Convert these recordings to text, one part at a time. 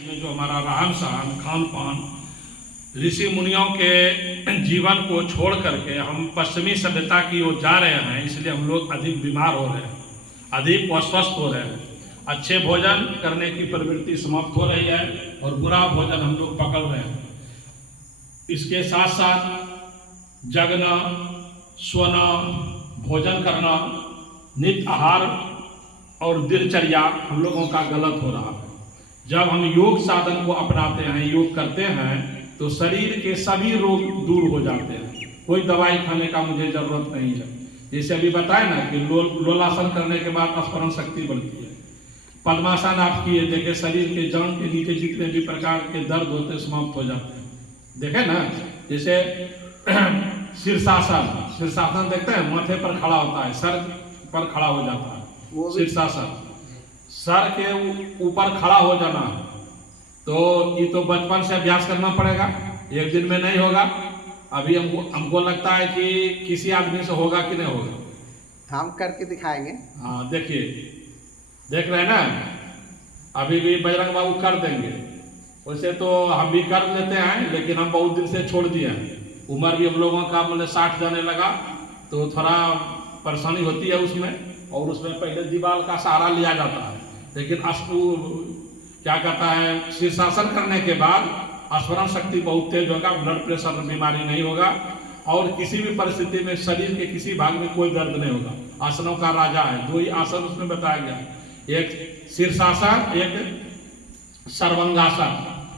इसमें जो हमारा रहन सहन खान पान ऋषि मुनियों के जीवन को छोड़ करके हम पश्चिमी सभ्यता की ओर जा रहे हैं, इसलिए हम लोग अधिक बीमार हो रहे हैं, अधिक अस्वस्थ हो रहे हैं। अच्छे भोजन करने की प्रवृत्ति समाप्त हो रही है और बुरा भोजन हम लोग पकड़ रहे हैं। इसके साथ साथ जगना, सोना, भोजन करना, नित्य आहार और दिनचर्या हम लोगों का गलत हो रहा है। जब हम योग साधन को अपनाते हैं, योग करते हैं, तो शरीर के सभी रोग दूर हो जाते हैं। कोई दवाई खाने का मुझे जरूरत नहीं है। जैसे अभी बताए ना कि लोलासन करने के बाद स्मरण शक्ति बढ़ती है। पद्मासन आप किए, देखे शरीर के जान के नीचे जितने भी प्रकार के दर्द होते समाप्त हो जाते हैं। देखे ना, जैसे शीर्षासन देखते हैं, माथे पर खड़ा होता है, सर पर खड़ा हो जाता है शीर्षासन। सर के ऊपर खड़ा हो जाना है, तो ये तो बचपन से अभ्यास करना पड़ेगा, एक दिन में नहीं होगा। अभी हमको लगता है कि किसी आदमी से होगा कि नहीं होगा। हम करके दिखाएंगे। हाँ देखिए, देख रहे हैं ना, अभी भी बजरंग बाबू कर देंगे। वैसे तो हम भी कर लेते हैं, लेकिन हम बहुत दिन से छोड़ दिए हैं। उम्र भी हम लोगों का मतलब 60 जाने लगा, तो थोड़ा परेशानी होती है उसमें, और उसमें पहले दीवार का सहारा लिया जाता है। लेकिन क्या कहता है, शीर्षासन करने के बाद स्मरण शक्ति बहुत तेज होगा, ब्लड प्रेशर बीमारी नहीं होगा, और किसी भी परिस्थिति में शरीर के किसी भाग में कोई दर्द नहीं होगा। आसनों का राजा है, 2 ही आसन उसमें बताया गया, एक शीर्षासन, एक सर्वांगासन।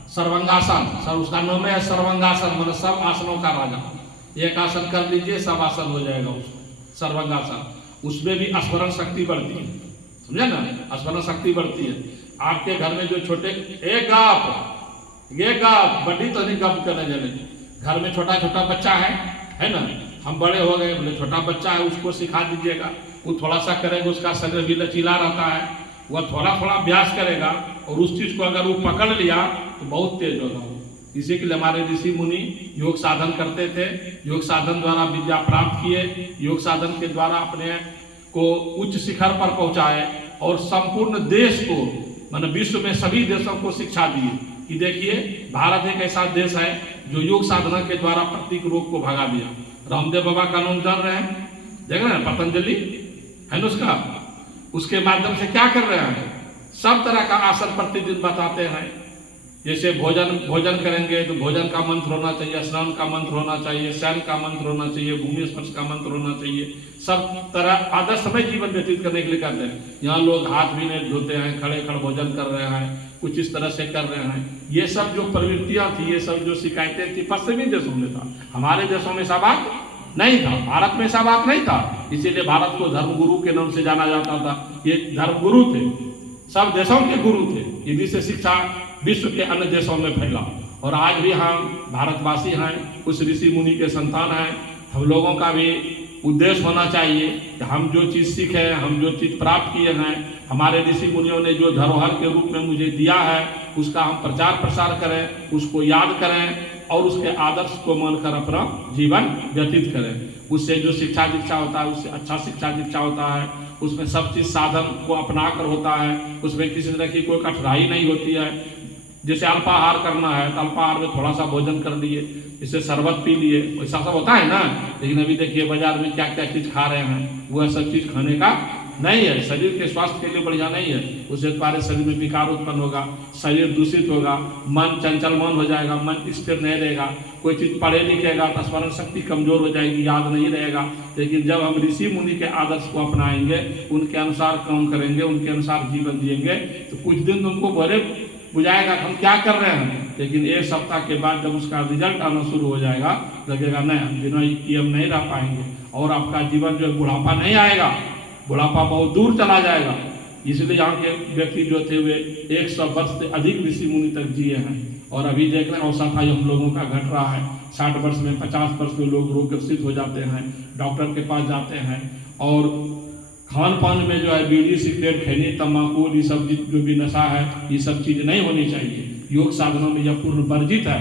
सर्वांगासन सर उसका नाम है सर्वांगासन, मतलब सब आसनों का राजा। एक आसन कर लीजिए, सब आसन हो जाएगा उसमें, सर्वांगासन। उसमें भी स्मरण शक्ति बढ़ती है, समझे ना, स्मरण शक्ति बढ़ती है। आपके घर में जो छोटे एक बड़ी तो नहीं गप करने जले, घर में छोटा छोटा बच्चा है ना, हम बड़े हो गए, बोले छोटा बच्चा है, उसको सिखा दीजिएगा। वो थोड़ा सा करेगा, उसका शरीर भी लचीला रहता है, वह थोड़ा थोड़ा अभ्यास करेगा, और उस चीज को अगर वो पकड़ लिया तो बहुत तेज होगा वो। इसी के लिए हमारे ऋषि मुनि योग साधन करते थे, योग साधन द्वारा विद्या प्राप्त किए, योग साधन के द्वारा अपने को उच्च शिखर पर पहुंचाए, और संपूर्ण देश को, मतलब विश्व में सभी देशों को शिक्षा दिए कि देखिए भारत एक ऐसा देश है जो योग साधना के द्वारा प्रत्येक रोग को भगा दिया। रामदेव बाबा का नाम जान रहे हैं, देख रहे हैं, पतंजलि है ना, उसके माध्यम से क्या कर रहे हैं, सब तरह का आसन प्रतिदिन बताते हैं। जैसे भोजन करेंगे तो भोजन का मंत्र होना चाहिए, स्नान का मंत्र होना चाहिए, शयन का मंत्र होना चाहिए, भूमि स्पर्श का मंत्र होना चाहिए। सब तरह आदर्श समय जीवन व्यतीत करने के लिए करते हैं। यहाँ लोग हाथ भी नहीं धोते हैं, खड़े खड़े भोजन कर रहे हैं, कुछ इस तरह से कर रहे हैं। ये सब जो प्रवृत्तियां थी, ये सब जो शिकायतें थी, पश्चिमी देशों में था, हमारे देशों में ऐसा बात नहीं था, भारत में ऐसा बात नहीं था। इसीलिए भारत को धर्मगुरु के नाम से जाना जाता था। ये धर्मगुरु थे, सब देशों के गुरु थे, इन्हीं से शिक्षा विश्व के अन्य देशों में फैला। और आज भी हम भारतवासी हैं, उस ऋषि मुनि के संतान हैं। हम लोगों का भी उद्देश्य होना चाहिए कि हम जो चीज़ सीखे, हम जो चीज़ प्राप्त किए हैं, हमारे ऋषि मुनियों ने जो धरोहर के रूप में मुझे दिया है, उसका हम प्रचार प्रसार करें, उसको याद करें, और उसके आदर्श को मानकर अपना जीवन व्यतीत करें। उससे जो शिक्षा दीक्षा होता है, उससे अच्छा शिक्षा दीक्षा होता है, उसमें सब चीज़ साधन को अपना कर होता है, उसमें किसी तरह की कोई कठिनाई नहीं होती है। जैसे अल्पाहार करना है तो अल्पाहार में थोड़ा सा भोजन कर लिए, इससे शरबत पी लिए, वैसा सब होता है ना। लेकिन अभी देखिए बाजार में क्या क्या चीज़ खा रहे हैं, वह सब चीज़ खाने का नहीं है, शरीर के स्वास्थ्य के लिए बढ़िया नहीं है। उससे तुम्हारे शरीर में विकार उत्पन्न होगा, शरीर दूषित होगा, मन चंचल मन हो जाएगा, मन स्थिर नहीं रहेगा। कोई चीज़ पढ़े लिखेगा तो स्मरण शक्ति कमजोर हो जाएगी, याद नहीं रहेगा। लेकिन जब हम ऋषि मुनि के आदर्श को अपनाएंगे, उनके अनुसार काम करेंगे, उनके अनुसार जीवन जिएंगे, तो कुछ दिन तुमको भरे बुझाएगा हम क्या कर रहे हैं। लेकिन एक सप्ताह के बाद जब उसका रिजल्ट आना शुरू हो जाएगा, लगेगा नहीं, बिना कि हम नहीं रह पाएंगे, और आपका जीवन जो बुढ़ापा नहीं आएगा, बुढ़ापा बहुत दूर चला जाएगा। इसलिए यहाँ के व्यक्ति जो थे वे 100 वर्ष से अधिक ऋषि मुनि तक जिए हैं। और अभी देख रहे हैं औसत आयु हम लोगों का घट रहा है, 60 वर्ष में 50 वर्ष में लोग रोगग्रसित हो जाते हैं, डॉक्टर के पास जाते हैं। और खान पान में जो है बीड़ी सिगरेट खैनी तम्बाकू ये सब जो भी नशा है, ये सब चीज़ नहीं होनी चाहिए। योग साधनों में यह पूर्ण वर्जित है,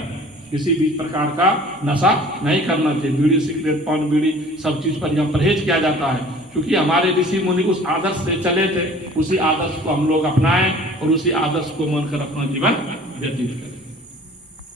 किसी भी प्रकार का नशा नहीं करना चाहिए। बीड़ी सिगरेट पान बीड़ी सब चीज़ पर यह परहेज किया जाता है, क्योंकि हमारे ऋषि मुनि उस आदर्श से चले थे। उसी आदर्श को हम लोग अपनाएं और उसी आदर्श को मानकर अपना जीवन व्यतीत करें।